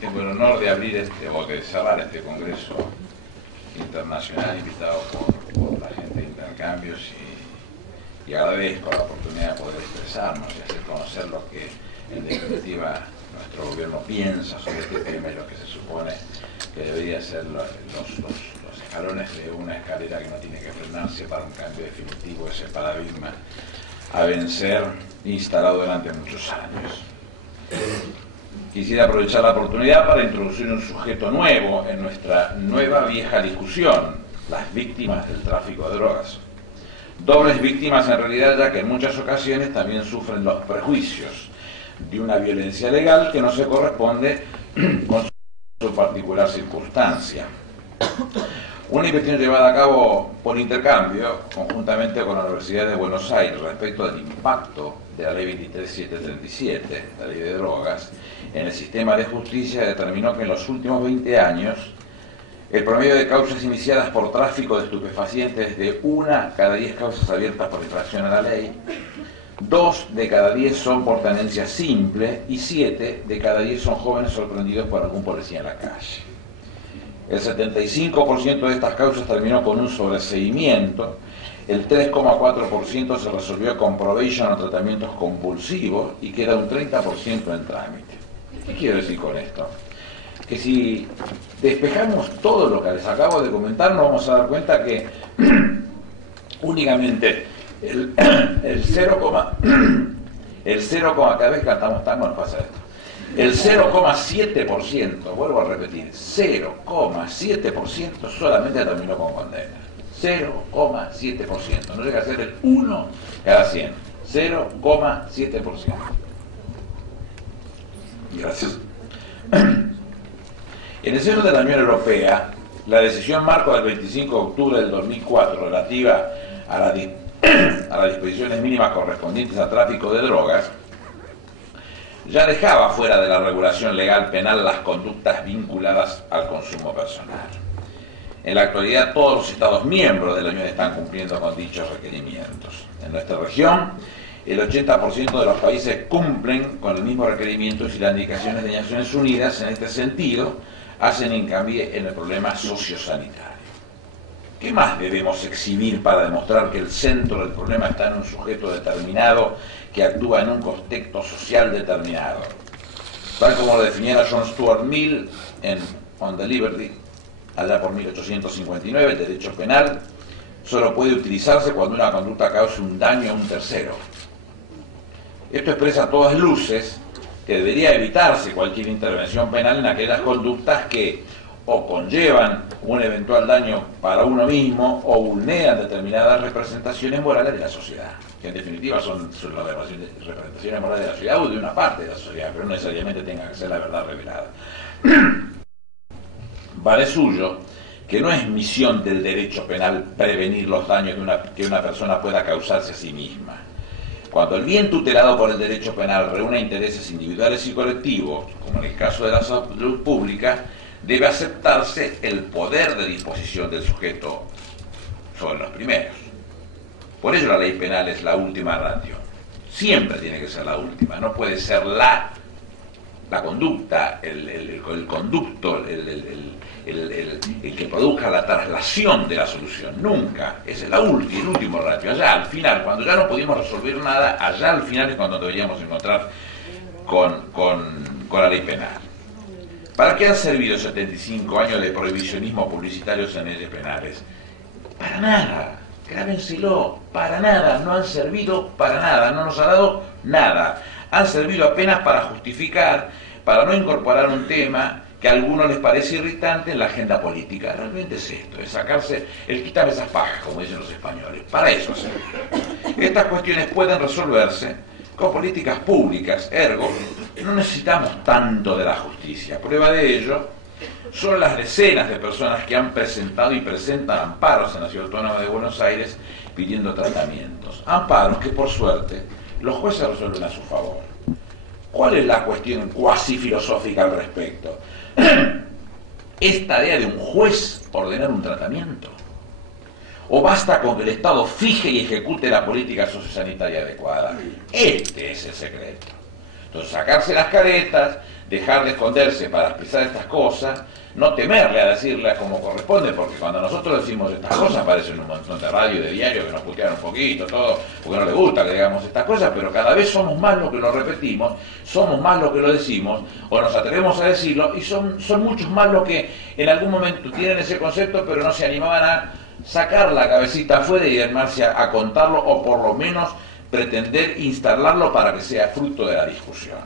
Tengo el honor de abrir o de cerrar este congreso internacional invitado por la gente de Intercambios y agradezco la oportunidad de poder expresarnos y hacer conocer lo que en definitiva nuestro gobierno piensa sobre este tema y lo que se supone que debería ser los escalones de una escalera que no tiene que frenarse para un cambio definitivo de ese paradigma a vencer instalado durante muchos años. Quisiera aprovechar la oportunidad para introducir un sujeto nuevo en nuestra nueva vieja discusión, las víctimas del tráfico de drogas. Dobles víctimas en realidad, ya que en muchas ocasiones también sufren los prejuicios de una violencia legal que no se corresponde con su particular circunstancia. Una investigación llevada a cabo por Intercambio, conjuntamente con la Universidad de Buenos Aires, respecto al impacto de la Ley 23737, la Ley de Drogas, en el sistema de justicia, determinó que en los últimos 20 años el promedio de causas iniciadas por tráfico de estupefacientes es de 1 cada 10 causas abiertas por infracción a la ley, 2 de cada 10 son por tenencia simple y 7 de cada 10 son jóvenes sorprendidos por algún policía en la calle. El 75% de estas causas terminó con un sobreseimiento, el 3,4% se resolvió con probation o tratamientos compulsivos y queda un 30% en trámite. ¿Qué quiero decir con esto? Que si despejamos todo lo que les acabo de comentar, nos vamos a dar cuenta que únicamente el 0, cada vez cantamos tango nos pasa esto. El 0,7%, vuelvo a repetir, 0,7% solamente terminó con condena. 0,7%, no llega a ser el 1 cada 100, 0,7%. Gracias. En el seno de la Unión Europea, la decisión marco del 25 de octubre del 2004 relativa a las disposiciones mínimas correspondientes al tráfico de drogas ya dejaba fuera de la regulación legal penal las conductas vinculadas al consumo personal. En la actualidad, todos los Estados miembros de la Unión están cumpliendo con dichos requerimientos. En nuestra región, el 80% de los países cumplen con el mismo requerimiento y las indicaciones de Naciones Unidas en este sentido hacen hincapié en el problema sociosanitario. ¿Qué más debemos exhibir para demostrar que el centro del problema está en un sujeto determinado que actúa en un contexto social determinado? Tal como lo definiera John Stuart Mill en On the Liberty, allá por 1859, el derecho penal solo puede utilizarse cuando una conducta cause un daño a un tercero. Esto expresa a todas luces que debería evitarse cualquier intervención penal en aquellas conductas que o conllevan un eventual daño para uno mismo o vulneran determinadas representaciones morales de la sociedad, que en definitiva son las representaciones morales de la sociedad o de una parte de la sociedad, pero no necesariamente tenga que ser la verdad revelada. Va de suyo que no es misión del derecho penal prevenir los daños que una persona pueda causarse a sí misma. Cuando el bien tutelado por el derecho penal reúne intereses individuales y colectivos, como en el caso de la salud pública, debe aceptarse el poder de disposición del sujeto sobre los primeros. Por ello la ley penal es la última ratio. Siempre tiene que ser la última, no puede ser la conducta, el conducto, el que produzca la traslación de la solución. Nunca. Ese es el último ratio. Allá al final, cuando ya no pudimos resolver nada, allá al final es cuando deberíamos encontrar con la ley penal. ¿Para qué han servido 75 años de prohibicionismo publicitario en leyes penales? Para nada. Grábenselo. Para nada. No han servido para nada. No nos ha dado nada. Han servido apenas para justificar, para no incorporar un tema que a algunos les parece irritante en la agenda política. Realmente es esto, es sacarse el quítame esas pajas, como dicen los españoles. Para eso es. Estas cuestiones pueden resolverse con políticas públicas, ergo, no necesitamos tanto de la justicia. Prueba de ello son las decenas de personas que han presentado y presentan amparos en la Ciudad Autónoma de Buenos Aires pidiendo tratamientos. Amparos que, por suerte, los jueces resuelven a su favor. ¿Cuál es la cuestión cuasi filosófica al respecto? ¿Es tarea de un juez ordenar un tratamiento? ¿O basta con que el Estado fije y ejecute la política sociosanitaria adecuada? Este es el secreto. Entonces, sacarse las caretas, dejar de esconderse para expresar estas cosas, no temerle a decirlas como corresponde, porque cuando nosotros decimos estas cosas aparecen un montón de radio, de diario que nos putean un poquito, todo, porque no les gusta que digamos estas cosas, pero cada vez somos más los que lo repetimos, somos más los que lo decimos, o nos atrevemos a decirlo, y son muchos más los que en algún momento tienen ese concepto, pero no se animaban a sacar la cabecita afuera y animarse a contarlo, o por lo menos pretender instalarlo para que sea fruto de la discusión.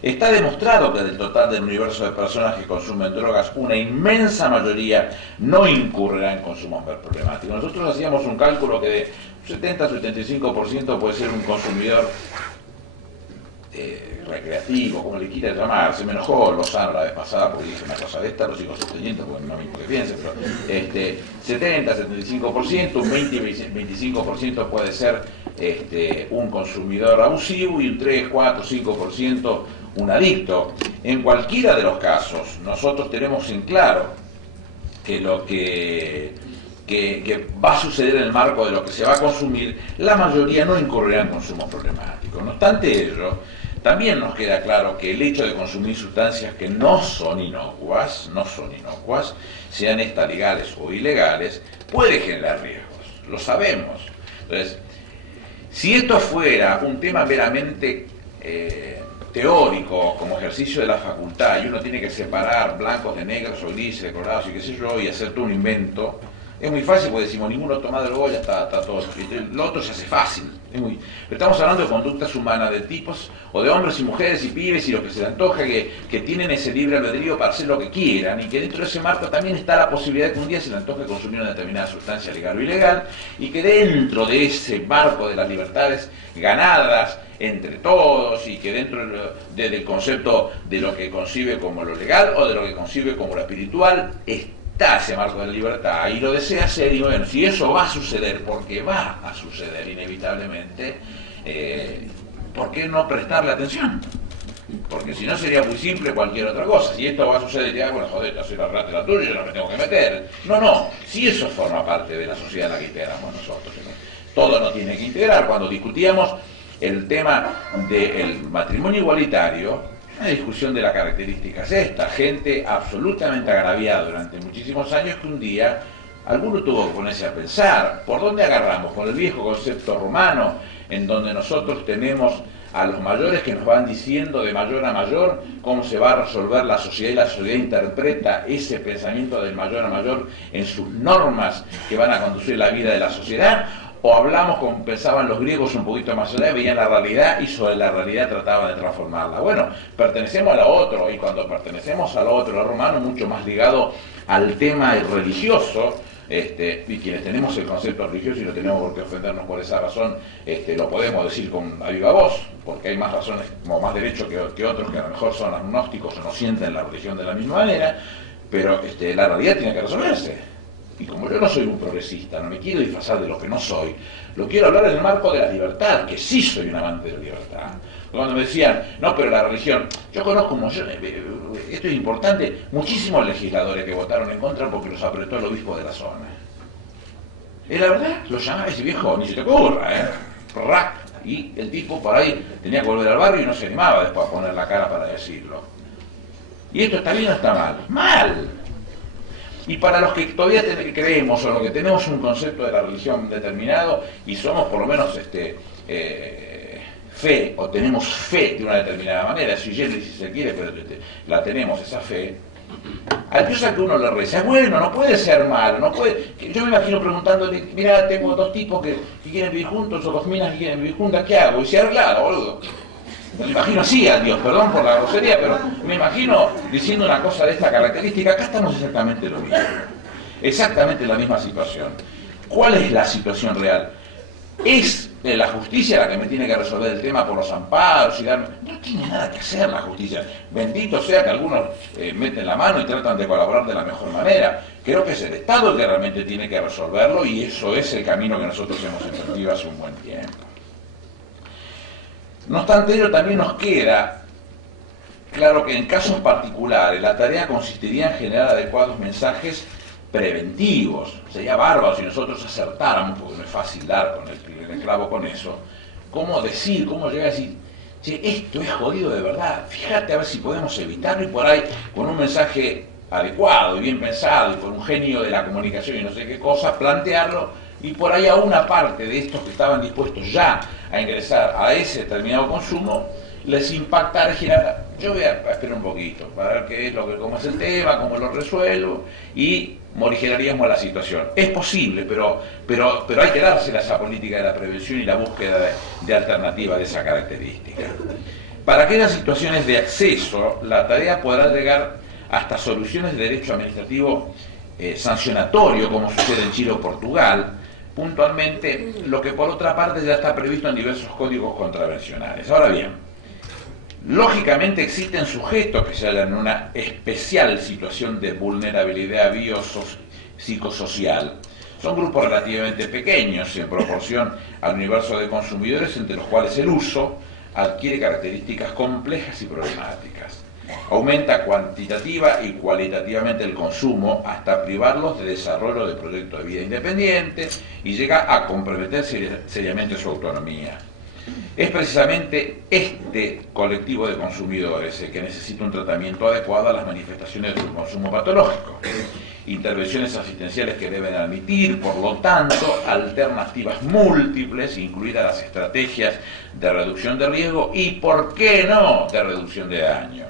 Está demostrado que del total del universo de personas que consumen drogas, una inmensa mayoría no incurrirá en consumos problemáticos. Nosotros hacíamos un cálculo que de 70-75% puede ser un consumidor recreativo, como le quiera llamar. Se me enojó Lozano la vez pasada porque dije una cosa de esta, lo sigo sosteniendo porque no me importa que piense, pero 70-75%, un 20-25% puede ser un consumidor abusivo y un 3, 4, 5% un adicto. En cualquiera de los casos, nosotros tenemos en claro que lo que va a suceder en el marco de lo que se va a consumir, la mayoría no incurrirá en consumos problemáticos. No obstante ello, también nos queda claro que el hecho de consumir sustancias que no son inocuas, sean estas legales o ilegales, puede generar riesgos, lo sabemos. Entonces, si esto fuera un tema meramente teórico, como ejercicio de la facultad, y uno tiene que separar blancos de negros o grises de colorados y qué sé yo, y hacer todo un invento, es muy fácil porque decimos ninguno toma droga, ya está todo. Lo otro se hace fácil. Pero estamos hablando de conductas humanas, de tipos, o de hombres y mujeres y pibes y los que se les antoja, que tienen ese libre albedrío para hacer lo que quieran, y que dentro de ese marco también está la posibilidad de que un día se les antoje consumir una determinada sustancia legal o ilegal, y que dentro de ese marco de las libertades ganadas entre todos, y que dentro del concepto de lo que concibe como lo legal o de lo que concibe como lo espiritual, está ese marco de la libertad y lo desea hacer. Y bueno, si eso va a suceder, porque va a suceder inevitablemente, ¿por qué no prestarle atención? Porque si no sería muy simple cualquier otra cosa. Si esto va a suceder, ya, bueno, joder, yo soy la rata la tuya, yo no me tengo que meter. No, si eso forma parte de la sociedad en la que integramos nosotros, ¿no? Todo no tiene que integrar. Cuando discutíamos el tema del matrimonio igualitario, una discusión de las características esta, gente absolutamente agraviada durante muchísimos años, que un día alguno tuvo que ponerse a pensar, ¿por dónde agarramos? Con el viejo concepto romano, en donde nosotros tenemos a los mayores que nos van diciendo de mayor a mayor cómo se va a resolver la sociedad, y la sociedad interpreta ese pensamiento del mayor a mayor en sus normas que van a conducir la vida de la sociedad. O hablamos como pensaban los griegos un poquito más allá, veían la realidad y sobre la realidad trataban de transformarla. Bueno, pertenecemos a lo otro, y cuando pertenecemos a lo otro, lo romano, mucho más ligado al tema religioso, y quienes tenemos el concepto religioso y no tenemos por qué ofendernos por esa razón, lo podemos decir con a viva voz, porque hay más razones, como más derechos que otros, que a lo mejor son agnósticos o no sienten la religión de la misma manera, pero la realidad tiene que resolverse. Y como yo no soy un progresista, no me quiero disfrazar de lo que no soy, lo quiero hablar en el marco de la libertad, que sí soy un amante de la libertad. Cuando me decían, no, pero la religión, yo conozco, esto es importante, muchísimos legisladores que votaron en contra porque los apretó el obispo de la zona. Es la verdad, lo llamaba ese viejo, ni se te ocurra, rack. Y el tipo por ahí tenía que volver al barrio y no se animaba después a poner la cara para decirlo. ¿Y esto está bien o está mal? ¡Mal! Y para los que todavía creemos, o los que tenemos un concepto de la religión determinado, y somos por lo menos fe, o tenemos fe de una determinada manera, si se quiere, pero la tenemos, esa fe, al Dios a que uno le reza, bueno, no puede ser malo, no puede. Yo me imagino preguntándole, mira, tengo dos tipos que quieren vivir juntos, o dos minas que quieren vivir juntas, ¿qué hago? Y se arreglado, boludo. Me imagino así a Dios, perdón por la grosería, pero me imagino diciendo una cosa de esta característica. Acá estamos exactamente lo mismo, exactamente la misma situación. ¿Cuál es la situación real? ¿Es la justicia la que me tiene que resolver el tema por los amparos y darme? No tiene nada que hacer la justicia. Bendito sea que algunos meten la mano y tratan de colaborar de la mejor manera. Creo que es el Estado el que realmente tiene que resolverlo, y eso es el camino que nosotros hemos emprendido hace un buen tiempo. No obstante ello, también nos queda claro que en casos particulares la tarea consistiría en generar adecuados mensajes preventivos. Sería bárbaro si nosotros acertáramos, porque no es fácil dar con el clavo con eso, cómo decir, cómo llegar a decir, che, esto es jodido de verdad, fíjate a ver si podemos evitarlo, y por ahí, con un mensaje adecuado y bien pensado, y con un genio de la comunicación y no sé qué cosa, plantearlo, y por ahí a una parte de estos que estaban dispuestos ya a ingresar a ese determinado consumo, les impactara, girar, yo voy a esperar un poquito, para ver qué es lo que, cómo es el tema, cómo lo resuelvo, y morigeraríamos la situación. Es posible, pero hay que dársela a esa política de la prevención y la búsqueda de alternativas de esa característica. Para aquellas situaciones de acceso, la tarea podrá llegar hasta soluciones de derecho administrativo sancionatorio, como sucede en Chile o Portugal, puntualmente, lo que por otra parte ya está previsto en diversos códigos contravencionales. Ahora bien, lógicamente existen sujetos que se hallan en una especial situación de vulnerabilidad biopsicosocial. Son grupos relativamente pequeños en proporción al universo de consumidores, entre los cuales el uso adquiere características complejas y problemáticas. Aumenta cuantitativa y cualitativamente el consumo hasta privarlos de desarrollo de proyectos de vida independientes y llega a comprometer seriamente su autonomía. Es precisamente este colectivo de consumidores el que necesita un tratamiento adecuado a las manifestaciones de un consumo patológico. Intervenciones asistenciales que deben admitir, por lo tanto, alternativas múltiples, incluidas las estrategias de reducción de riesgo y, ¿por qué no?, de reducción de daño.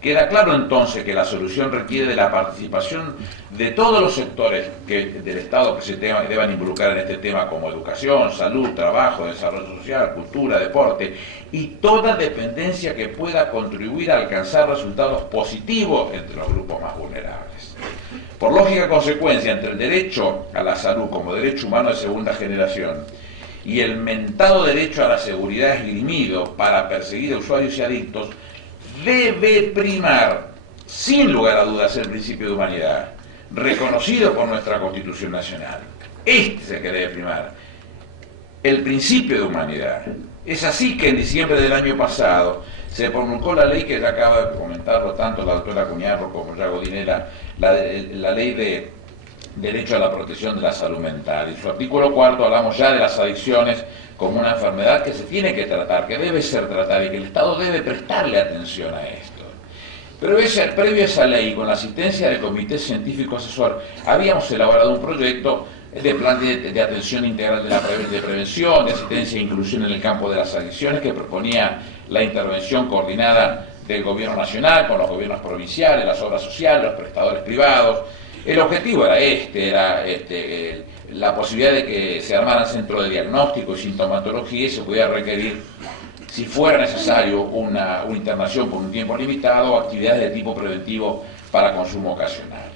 Queda claro entonces que la solución requiere de la participación de todos los sectores del Estado que se deban involucrar en este tema, como educación, salud, trabajo, desarrollo social, cultura, deporte, y toda dependencia que pueda contribuir a alcanzar resultados positivos entre los grupos más vulnerables. Por lógica consecuencia, entre el derecho a la salud como derecho humano de segunda generación y el mentado derecho a la seguridad esgrimido para perseguir a usuarios y adictos, debe primar, sin lugar a dudas, el principio de humanidad, reconocido por nuestra Constitución Nacional. Este es el que debe primar, el principio de humanidad. Es así que en diciembre del año pasado se promulgó la ley que ya acaba de comentarlo tanto la doctora Cuñarro como Yago Dinera, la ley de derecho a la protección de la salud mental. En su artículo 4 hablamos ya de las adicciones como una enfermedad que se tiene que tratar, que debe ser tratada y que el Estado debe prestarle atención a esto. Pero previo a esa ley, con la asistencia del Comité Científico Asesor, habíamos elaborado un proyecto de plan de atención integral de prevención, de asistencia e inclusión en el campo de las adicciones, que proponía la intervención coordinada del Gobierno Nacional con los gobiernos provinciales, las obras sociales, los prestadores privados. El objetivo era la posibilidad de que se armaran centros de diagnóstico y sintomatología y se pudiera requerir, si fuera necesario, una internación por un tiempo limitado o actividades de tipo preventivo para consumo ocasional.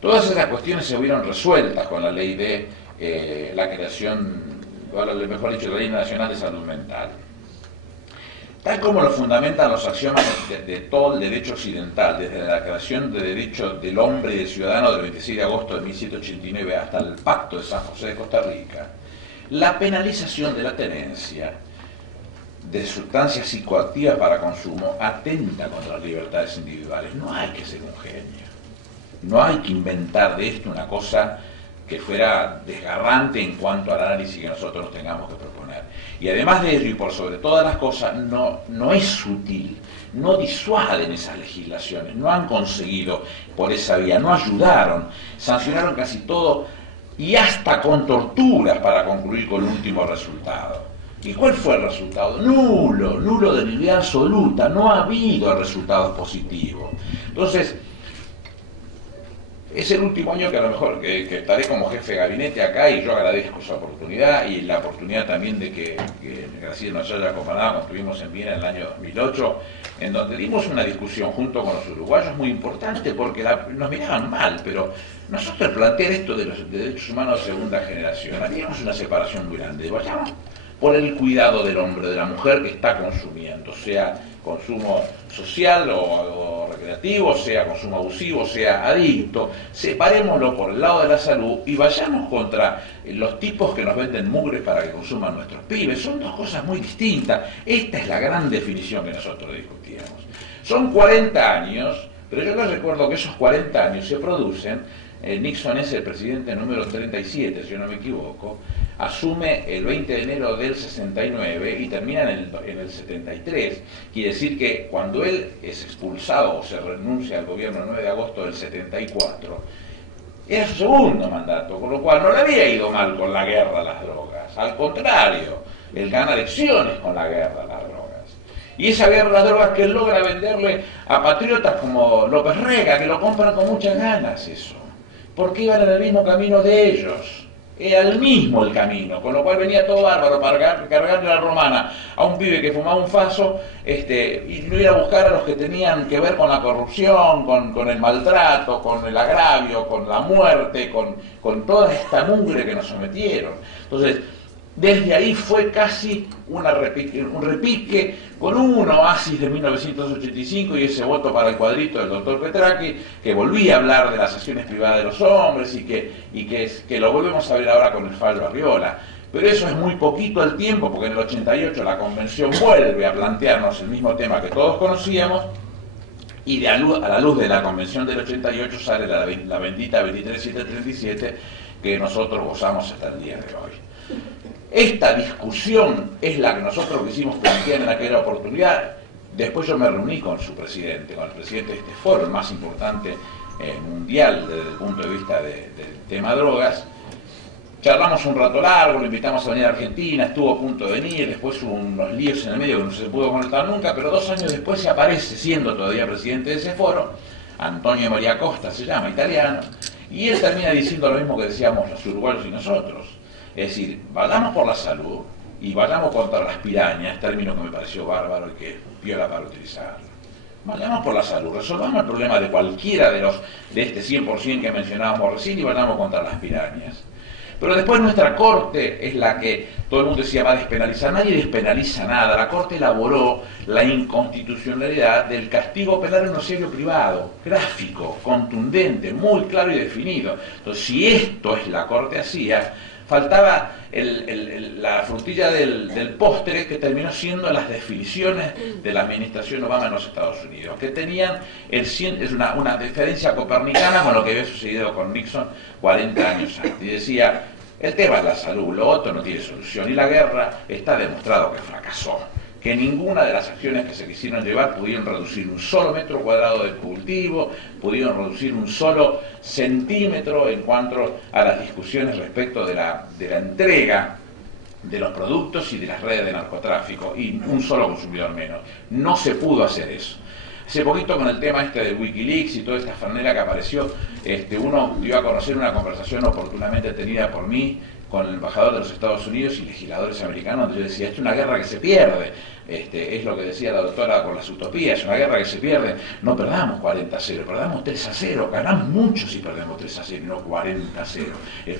Todas esas cuestiones se hubieron resueltas con la ley de la creación, mejor dicho, la Ley Nacional de Salud Mental. Tal como lo fundamentan los axiomas de todo el derecho occidental, desde la Declaración de Derechos del Hombre y del Ciudadano del 26 de agosto de 1789 hasta el Pacto de San José de Costa Rica, la penalización de la tenencia de sustancias psicoactivas para consumo atenta contra las libertades individuales. No hay que ser un genio, no hay que inventar de esto una cosa que fuera desgarrante en cuanto al análisis que nosotros nos tengamos que proponer. Y además de ello, y por sobre todas las cosas, no es sutil, no disuaden esas legislaciones, no han conseguido por esa vía, no ayudaron, sancionaron casi todo y hasta con torturas para concluir con el último resultado. ¿Y cuál fue el resultado? Nulo de nivel absoluta, no ha habido resultados positivos. Entonces, es el último año que a lo mejor que estaré como jefe de gabinete acá y yo agradezco esa oportunidad y la oportunidad también de que Graciela nos haya acompañado cuando estuvimos en Viena en el año 2008, en donde dimos una discusión junto con los uruguayos muy importante porque nos miraban mal, pero nosotros plantear esto de los derechos humanos de segunda generación, haríamos una separación muy grande. Vayamos por el cuidado del hombre, de la mujer que está consumiendo, sea consumo social o recreativo, sea consumo abusivo, sea adicto, separémoslo por el lado de la salud y vayamos contra los tipos que nos venden mugres para que consuman nuestros pibes. Son dos cosas muy distintas. Esta es la gran definición que nosotros discutíamos. Son 40 años, pero yo les recuerdo que esos 40 años se producen Nixon es el presidente número 37, si yo no me equivoco, asume el 20 de enero del 69 y termina en el 73. Quiere decir que cuando él es expulsado o se renuncia al gobierno el 9 de agosto del 74, era su segundo mandato, con lo cual no le había ido mal con la guerra a las drogas. Al contrario, él gana elecciones con la guerra a las drogas. Y esa guerra a las drogas que él logra venderle a patriotas como López Rega, que lo compran con muchas ganas eso. Porque iban en el mismo camino de ellos. Era el mismo el camino, con lo cual venía todo bárbaro para cargarle la romana a un pibe que fumaba un faso y no ir a buscar a los que tenían que ver con la corrupción, con el maltrato, con el agravio, con la muerte, con toda esta mugre que nos sometieron. Entonces, desde ahí fue casi un repique con un oasis de 1985 y ese voto para el cuadrito del doctor Petracchi, que volvía a hablar de las acciones privadas de los hombres y que lo volvemos a ver ahora con el fallo Arriola. Pero eso es muy poquito el tiempo, porque en el 88 la convención vuelve a plantearnos el mismo tema que todos conocíamos, y a la luz de la convención del 88 sale la bendita 23737 que nosotros gozamos hasta el día de hoy. Esta discusión es la que nosotros quisimos plantear en aquella oportunidad. Después yo me reuní con su presidente, con el presidente de este foro, el más importante mundial desde el punto de vista del tema drogas. Charlamos un rato largo, lo invitamos a venir a Argentina, estuvo a punto de venir, después hubo unos líos en el medio que no se pudo conectar nunca, pero 2 años después se aparece, siendo todavía presidente de ese foro, Antonio María Costa se llama, italiano, y él termina diciendo lo mismo que decíamos los uruguayos y nosotros. Es decir, vayamos por la salud y vayamos contra las pirañas, término que me pareció bárbaro y que piola para utilizarlo. Vayamos por la salud, resolvamos el problema de cualquiera de este 100% que mencionábamos recién y vayamos contra las pirañas. Pero después nuestra Corte es la que todo el mundo decía va a despenalizar. Nadie despenaliza nada. La Corte elaboró la inconstitucionalidad del castigo penal en un serio privado, gráfico, contundente, muy claro y definido. Entonces, si esto es la Corte hacía, faltaba la frutilla del postre, que terminó siendo las definiciones de la administración Obama en los Estados Unidos, que tenían una diferencia copernicana con lo que había sucedido con Nixon 40 años antes. Y decía, el tema es la salud, lo otro no tiene solución, y la guerra está demostrado que fracasó, que ninguna de las acciones que se quisieron llevar pudieron reducir un solo metro cuadrado de cultivo, pudieron reducir un solo centímetro en cuanto a las discusiones respecto de la entrega de los productos y de las redes de narcotráfico, y un solo consumidor menos. No se pudo hacer eso. Hace poquito, con el tema de Wikileaks y toda esta franela que apareció, uno dio a conocer una conversación oportunamente tenida por mí con el embajador de los Estados Unidos y legisladores americanos, donde yo decía, esto es una guerra que se pierde. Es lo que decía la doctora con las utopías, es una guerra que se pierde. No perdamos 40-0, perdamos 3-0, ganamos mucho si perdemos 3-0 y no 40-0,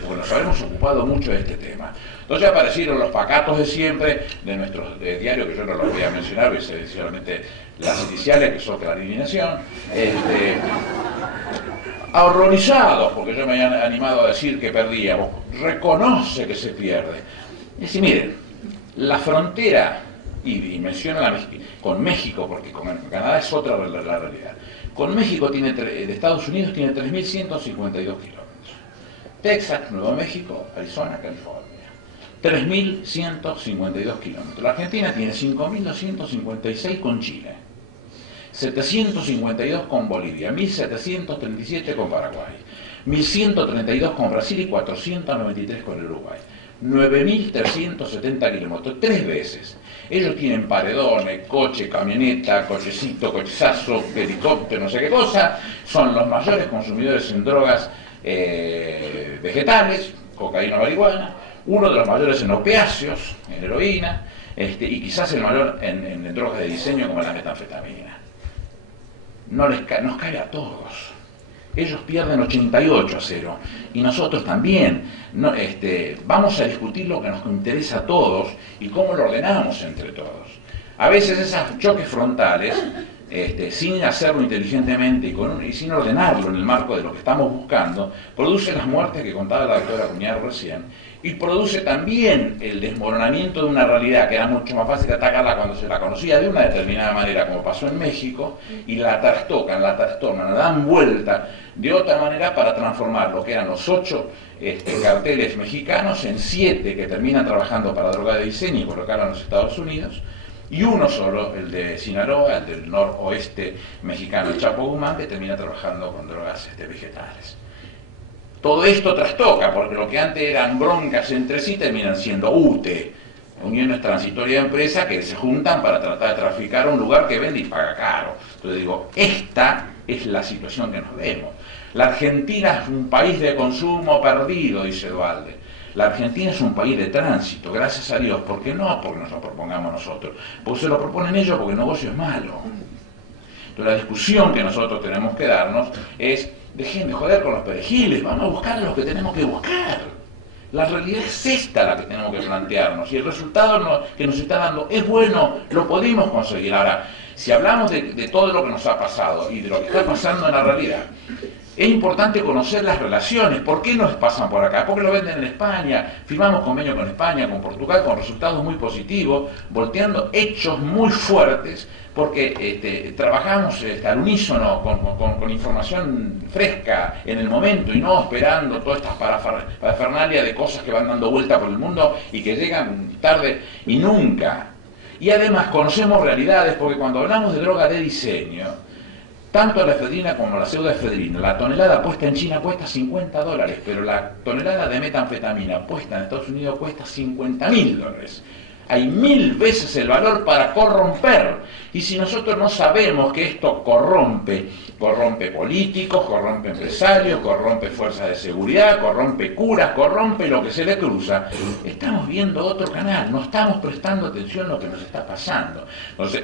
porque nos habremos ocupado mucho de este tema. Entonces aparecieron los pacatos de siempre de nuestros diarios, que yo no los voy a mencionar, esencialmente las iniciales, que son Clarín y Nación, horrorizados, porque yo me había animado a decir que perdíamos. Reconoce que se pierde. Es decir, miren, la frontera, y menciona con México, porque con Canadá es otra la realidad. Con México de Estados Unidos tiene 3.152 kilómetros. Texas, Nuevo México, Arizona, California. 3.152 kilómetros. La Argentina tiene 5.256 con Chile, 752 con Bolivia, 1.737 con Paraguay, 1.132 con Brasil y 493 con el Uruguay. 9.370 kilómetros, 3 veces. Ellos tienen paredones, coche, camioneta, cochecito, cochezazo, helicóptero, no sé qué cosa. Son los mayores consumidores en drogas vegetales, cocaína o marihuana. Uno de los mayores en opiáceos, en heroína, y quizás el mayor en drogas de diseño como la metanfetamina. Nos cae a todos. Ellos pierden 88-0 y nosotros también. Vamos a discutir lo que nos interesa a todos y cómo lo ordenamos entre todos. A veces esos choques frontales, sin hacerlo inteligentemente y sin ordenarlo en el marco de lo que estamos buscando, producen las muertes que contaba la doctora Cuñado recién, y produce también el desmoronamiento de una realidad que era mucho más fácil atacarla cuando se la conocía de una determinada manera, como pasó en México, y la trastocan, la trastornan, la dan vuelta de otra manera para transformar lo que eran los 8 carteles mexicanos en 7 que terminan trabajando para droga de diseño y colocarla en los Estados Unidos, y uno solo, el de Sinaloa, el del noroeste mexicano, el Chapo Guzmán, que termina trabajando con drogas vegetales. Todo esto trastoca, porque lo que antes eran broncas entre sí terminan siendo UTE, uniones transitorias de empresas que se juntan para tratar de traficar a un lugar que vende y paga caro. Entonces digo, esta es la situación que nos vemos. La Argentina es un país de consumo perdido, dice Dualde. La Argentina es un país de tránsito, gracias a Dios. ¿Por qué no? Porque nos lo propongamos nosotros. Porque se lo proponen ellos porque el negocio es malo. Entonces la discusión que nosotros tenemos que darnos es: dejen de joder con los perejiles, vamos a buscar lo que tenemos que buscar. La realidad es esta la que tenemos que plantearnos, y el resultado que nos está dando es bueno, lo podemos conseguir. Ahora, si hablamos de todo lo que nos ha pasado y de lo que está pasando en la realidad, es importante conocer las relaciones. ¿Por qué nos pasan por acá? Porque lo venden en España, firmamos convenio con España, con Portugal, con resultados muy positivos, volteando hechos muy fuertes, porque trabajamos al unísono con información fresca en el momento y no esperando todas estas parafernalia de cosas que van dando vuelta por el mundo y que llegan tarde y nunca. Y además conocemos realidades, porque cuando hablamos de droga de diseño, tanto la efedrina como la pseudoefedrina, la tonelada puesta en China cuesta $50, pero la tonelada de metanfetamina puesta en Estados Unidos cuesta $50.000. Hay 1000 veces el valor para corromper. Y si nosotros no sabemos que esto corrompe políticos, corrompe empresarios, corrompe fuerzas de seguridad, corrompe curas, corrompe lo que se le cruza, estamos viendo otro canal, no estamos prestando atención a lo que nos está pasando. Entonces,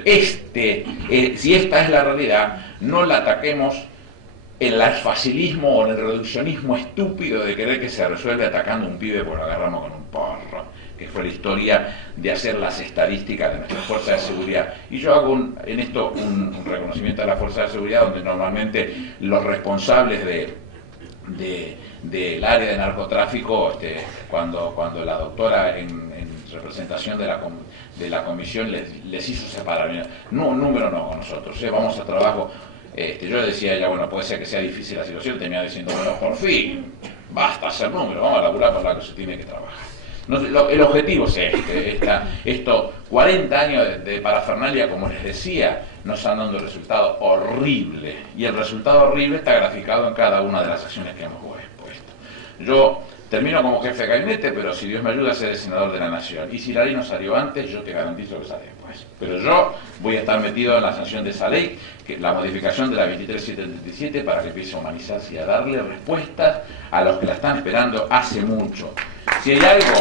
si esta es la realidad, no la ataquemos en el facilismo o en el reduccionismo estúpido de querer que se resuelve atacando a un pibe porque lo agarramos con un porro, que fue la historia de hacer las estadísticas de nuestras fuerzas de seguridad. Y yo hago en esto un reconocimiento a las fuerzas de seguridad, donde normalmente los responsables del área de narcotráfico, cuando la doctora en representación de la comisión les hizo separar, no, un número no con nosotros, vamos a trabajo. Yo le decía a ella, bueno, puede ser que sea difícil la situación, terminaba diciendo, bueno, por fin, basta hacer números, vamos a laburar por la que se tiene que trabajar. El objetivo es esto 40 años de parafernalia, como les decía, nos están dando un resultado horrible, y el resultado horrible está graficado en cada una de las acciones que hemos expuesto. Yo termino como jefe de gabinete, pero si Dios me ayuda, seré senador de la Nación, y si la ley no salió antes, yo te garantizo que sale después. Pero yo voy a estar metido en la sanción de esa ley, que la modificación de la 23737, para que empiece a humanizarse y a darle respuestas a los que la están esperando hace mucho. Si hay algo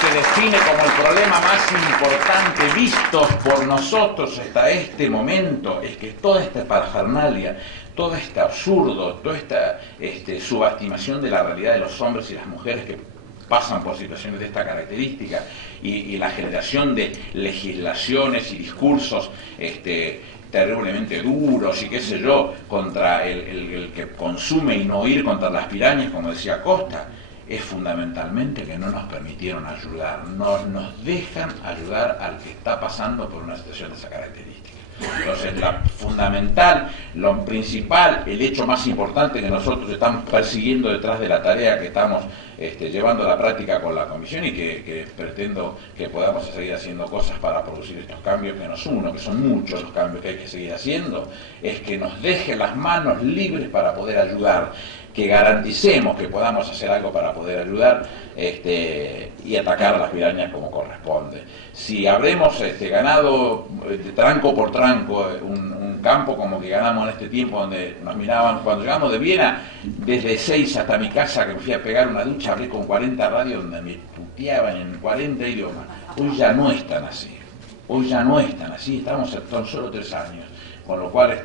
que define como el problema más importante vistos por nosotros hasta este momento, es que toda esta parafernalia, todo este absurdo, toda esta subestimación de la realidad de los hombres y las mujeres que pasan por situaciones de esta característica, y la generación de legislaciones y discursos terriblemente duros y qué sé yo, contra el que consume y no ir contra las pirañas, como decía Costa, es fundamentalmente que no nos permitieron ayudar, no nos dejan ayudar al que está pasando por una situación de esa característica. Entonces, lo principal, el hecho más importante que nosotros estamos persiguiendo detrás de la tarea que estamos llevando a la práctica con la comisión, y que pretendo que podamos seguir haciendo cosas para producir estos cambios que nos unen, que son muchos los cambios que hay que seguir haciendo, es que nos deje las manos libres para poder ayudar, que garanticemos que podamos hacer algo para poder ayudar y atacar a las pirañas como corresponde. Si habremos ganado tranco por tranco un campo como que ganamos en este tiempo, donde nos miraban, cuando llegamos de Viena, desde 6 hasta mi casa, que me fui a pegar una ducha, hablé con 40 radios donde me puteaban en 40 idiomas. Hoy ya no están así, estamos en tan solo 3 años. Con lo cual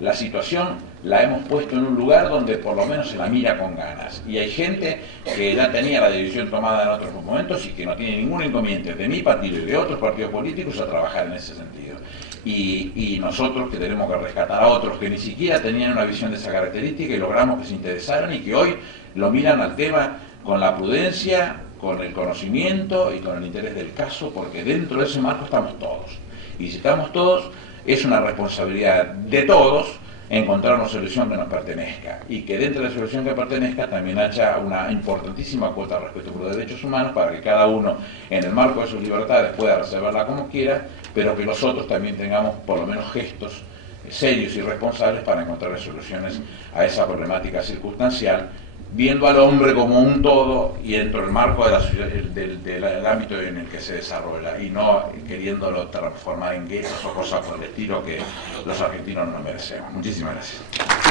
la situación la hemos puesto en un lugar donde por lo menos se la mira con ganas. Y hay gente que ya tenía la decisión tomada en otros momentos y que no tiene ningún inconveniente de mi partido y de otros partidos políticos a trabajar en ese sentido. y nosotros que tenemos que rescatar a otros que ni siquiera tenían una visión de esa característica y logramos que se interesaran y que hoy lo miran al tema con la prudencia, con el conocimiento y con el interés del caso, porque dentro de ese marco estamos todos. Y si estamos todos, es una responsabilidad de todos encontrar una solución que nos pertenezca y que dentro de la solución que pertenezca también haya una importantísima cuota de respeto por los derechos humanos para que cada uno en el marco de sus libertades pueda reservarla como quiera, pero que nosotros también tengamos por lo menos gestos serios y responsables para encontrar soluciones a esa problemática circunstancial, viendo al hombre como un todo y dentro del marco del ámbito en el que se desarrolla y no queriéndolo transformar en guetos o cosas por el estilo que los argentinos no merecemos. Muchísimas gracias.